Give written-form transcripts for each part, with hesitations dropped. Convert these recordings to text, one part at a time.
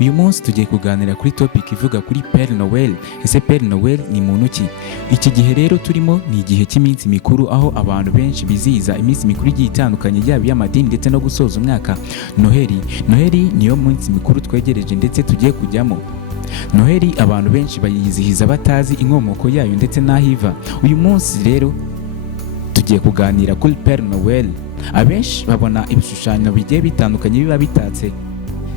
uyu munsi tugiye kuganira kuri topic ivuga kuri Pere Noel. Ese Pere Noel ni muntu ki? Iki gihe rero turimo ni igihe cy'iminsi mikuru, aho abantu benshi bizihiza iminsi mikuru igiye itandukanye, yaba iy'amadini ndetse no gusoza umwaka. Noheli niyo minsi mikuru twegereje ndetse tugiye kujyamo. Noheli abantu benshi bayizihiza batazi inkomoko yayo ndetse n'aho iva. Uyu munsi rero tugiye kuganira kuri Pere Noel. Abenshi babona ibishushanyo bigiye bitandukanye biba bitatse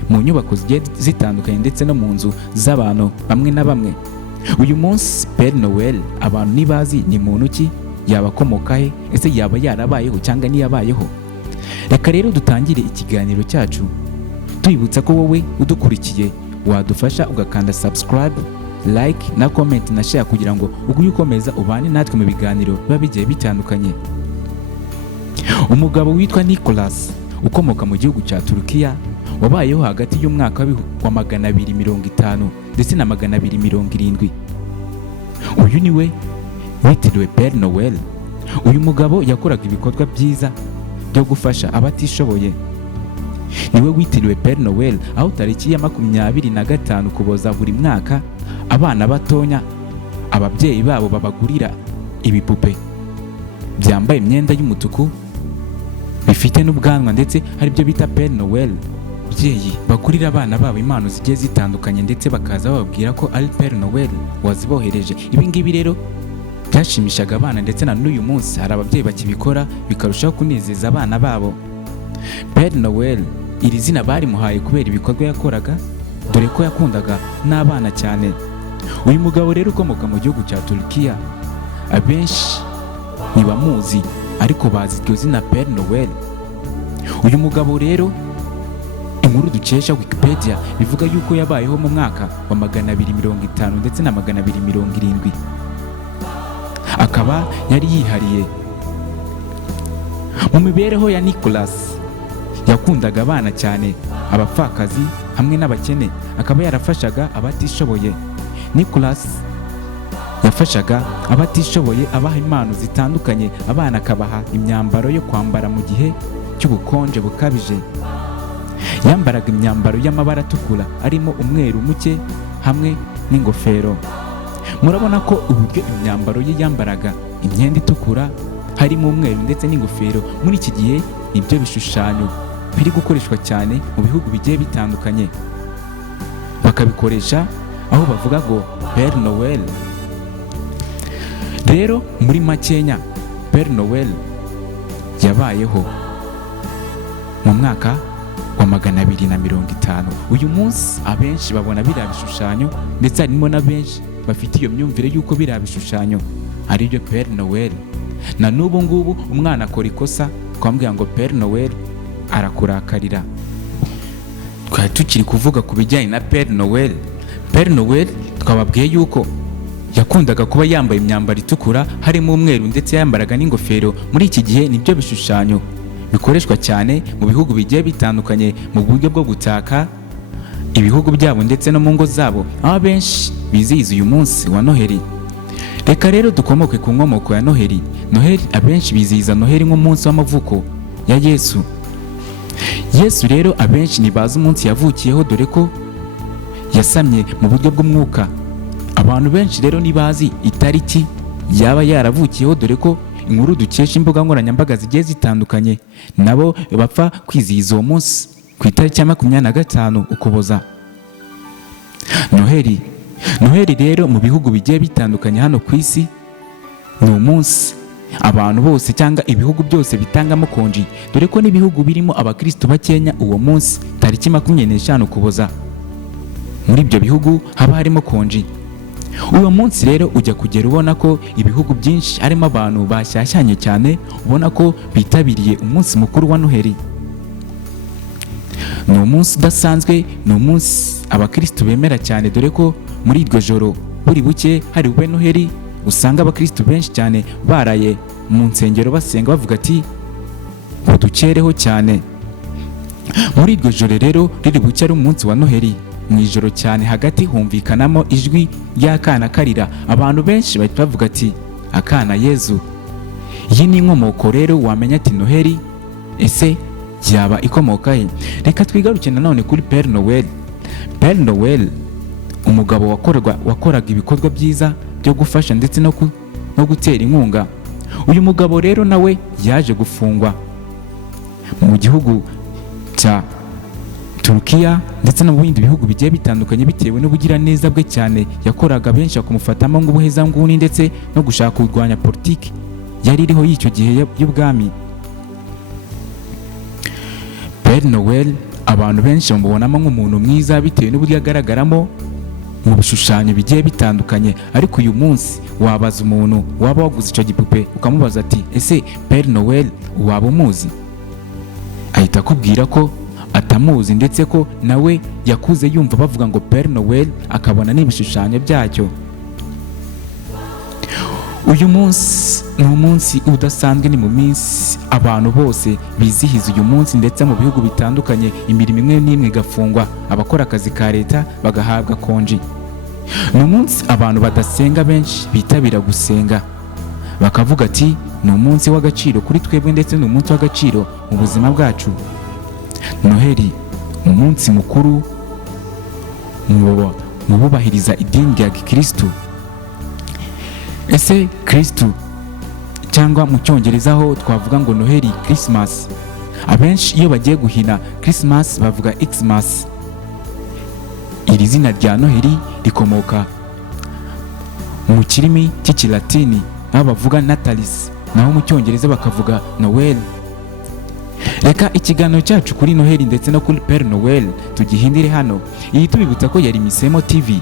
mu nyubako zigiye zitandukanye ndetse no mu nzu z'abantu bamwe na bamwe. Uyu munsi Pere Noel abantu ntibazi ni muntu ki, yaba akomoka he, ese yaba yarabayeho cyangwa ntiyabayeho. Reka rero dutangire ikiganiro cyacu tuyibutsa ko wowe udukurikiye wadufasha ugakanda subscribe, like na comment na share kugira ngo ujye ukomeza ubane natwe mu biganiro biba bigiye bitandukanye. Umugabo witwa Nicholas ukomoka mu gihugu cya Turukiya wabayeho hagati y'umwaka wa 250 ndetse na 270. Uyu niwe witiriwe Pere Noel. Uyu mugabo yakoraga ibikorwa byiza byo gufasha abatishoboye. Niwe witiriwe Pere Noel, aho tariki ya 25 Ukuboza buri mwaka abana batonya ababyeyi babo babagurira ibipupe byambaye imyenda y'umutuku bifite n'ubwanwa ndetse hari byo bita Pere Noel. Ababyeyi bagurira abana babo impano zigiye zitandukanye ndetse bakaza bababwira ko ari Pere Noel wazibohereje. Ibi ngibi rero byashimishaga abana ndetse na n'uyu munsi hari ababyeyi bakibikora bikarushaho kunezeza abana babo. Pere Noel iri zina barimuhaye kubera ibikorwa yakoraga, dore ko yakundaga n'abana cyane. Uyu mugabo rero ukomoka mu gihugu cya Turukiya abenshi ntibamuzi ariko bazi iryo zina Pere Noel. Uyu mugabo rero inkuru dukesha Wikipedia bivuga yuko yabayeho mu mwaka wa 250 ndetse na 270. Akaba yari yihariye mu mibereho ya Nicholas. Yakundaga abana cyane, abapfakazi hamwe n'abakene, akaba yarafashaga abatishoboye. Nicholas yafashaga abatishoboye abaha impano zitandukanye, abana akabaha imyambaro yo kwambara mu gihe cy'ubukonje bukabije. Yambaraga imyambaro y'amabara atukura arimo umweru muke hamwe n'ingofero. Murabona ko uburyo imyambaro ye yambaraga imyenda itukura harimo umweru ndetse n'ingofero muri iki gihe nibyo bishushanyo biri gukoreshwa cyane mu bihugu bigiye bitandukanye, bakabikoresha aho bavuga ngo Pere Noel. Rero muri makenya Pere Noel yabayeho mu mwaka wa 250. Uyu munsi abenshi babona biriya bishushanyo ndetse harimo na benshi bafite iyo myumvire yuko biriya bishushanyo ari byo Pere Noel. Na n'ubu ngubu umwana akora ikosa twambwira ngo Pere Noel arakurakarira. Twari tukiri kuvuga ku bijyanye na Pere Noel. Pere Noel twababwiye yuko yakundaga kuba yambaye imyambaro itukura harimo umweru ndetse yambaraga n'ingofero. Muri iki gihe nibyo bishushanyo bikoreshwa cyane mu bihugu bigiye bitandukanye mu buryo bwo gutaka ibihugu byabo ndetse no mu ngo zabo, aho abenshi bizihiza uyu munsi wa Noheli. Reka rero dukomoke ku nkomoko ya Noheli. Noheli abenshi bizihiza Noheli nk'umunsi w'amavuko ya Yesu. Yesu rero abenshi ntibazi umunsi yavukiyeho, dore ko yasamye mu buryo bw'umwuka. Abantu benshi rero ntibazi itariki yaba yaravukiyeho, dore ko inkuru dukesha imbuga nkoranyambaga zigiye zitandukanye nabo bapfa kwizihiza uwo munsi ku itariki ya 25 Ukuboza. Noheli rero mu bihugu bigiye bitandukanye hano ku isi ni umunsi abantu bose cyangwa ibihugu byose bitangamo konji, dore ko n'ibihugu birimo abakristo bakenya uwo munsi tariki 25 Ukuboza muri ibyo bihugu haba harimo konji. Uwo munsi rero ujya kugera ubona ko ibihugu byinshi harimo abantu bashyashyanye cyane, ubona ko bitabiriye umunsi mukuru wa Noheli. Ni umunsi udasanzwe, ni umunsi abakristo bemera cyane, dore ko muri iryo joro buri buke hari ube Noheli usanga abakristo benshi cyane baraye mu nsengero basenga bavuga ati dukereho cyane. Muri iryo joro rero riri buke ari umunsi wa Noheli, mu ijoro cyane hagati humvikanamo ijwi ry'akana karira. Abantu benshi bahita bavuga ati akana Yezu. Iyi ni inkomoko rero wamenya ati Noheli ese yaba ikomoka he? Reka twigaruke nanone kuri Pere Noel. Pere Noel, umugabo wakoraga ibikorwa byiza byo gufasha ndetse no gutera inkunga. Uyu mugabo rero nawe yaje gufungwa mu gihugu cya Turukiya ndetse no mu bindi bihugu bigiye bitandukanye bitewe n'ubugiraneza bwe cyane yakoraga. Benshi bakumufatamo nk'ubuhezanguni ndetse no gushaka kurwanya politiki yari iriho y'icyo gihe y'ubwami. Pere Noel abantu benshi bamubonamo nk'umuntu mwiza bitewe n'uburyo agaragaramo mu bishushanyo bigiye bitandukanye, ariko uyu munsi wabaza umuntu waba waguze icyo gipupe ukamubaza ati ese Pere Noel waba umuzi, ahita akubwira ko atamuzi ndetse ko nawe yakuze yumva bavuga ngo Pere Noel akabona n'ibishushanyo byacyo. Uyu munsi ni umunsi udasanzwe, ni mu minsi abantu bose bizihiza uyu munsi ndetse mu bihugu bitandukanye imirimo imwe n'imwe igafungwa, abakora akazi ka leta bagahabwa konji. Ni umunsi abantu badasenga benshi bitabira gusenga, bakavuga ati ni umunsi w'agaciro kuri twebwe ndetse ni umunsi w'agaciro mu buzima bwacu. Noheli umunsi mukuru mu bubahiriza idini rya Gikristo. Ese Kristo cyangwa mu cyongereza ho twavuga ngo Noheli, Christmas. Abenshi iyo bagiye guhina Christmas bavuga Xmas. Iri zina rya Noheli rikomoka mu kirimi cy'Ikilatini aho bavuga Natalis, naho mu cyongereza bakavuga Noel. Reka ikiganiro cyacu kuri Noheli ndetse no kuri Pere Noel tugihindire hano. Iyi tubibutsa ko yari Misemo TV,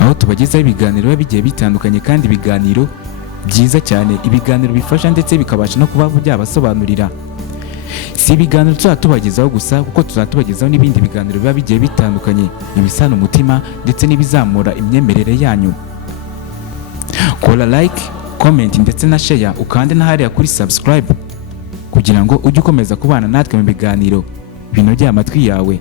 aho tubagezaho ibiganiro biba bigiye bitandukanye kandi ibiganiro byiza cyane, ibiganiro bifasha ndetse bikabasha no kuba byabasobanurira. Si ibiganiro tuzatubagezaho gusa, kuko tuzatubagezaho n'ibindi biganiro biba bigiye bitandukanye, ibisana umutima ndetse n'ibizamura imyemerere yanyu. Kora like, comment ndetse na share, ukande n'ahariya kuri subscribe kugira ngo ujye ukomeza kubana natwe mu biganiro binogeye amatwi yawe.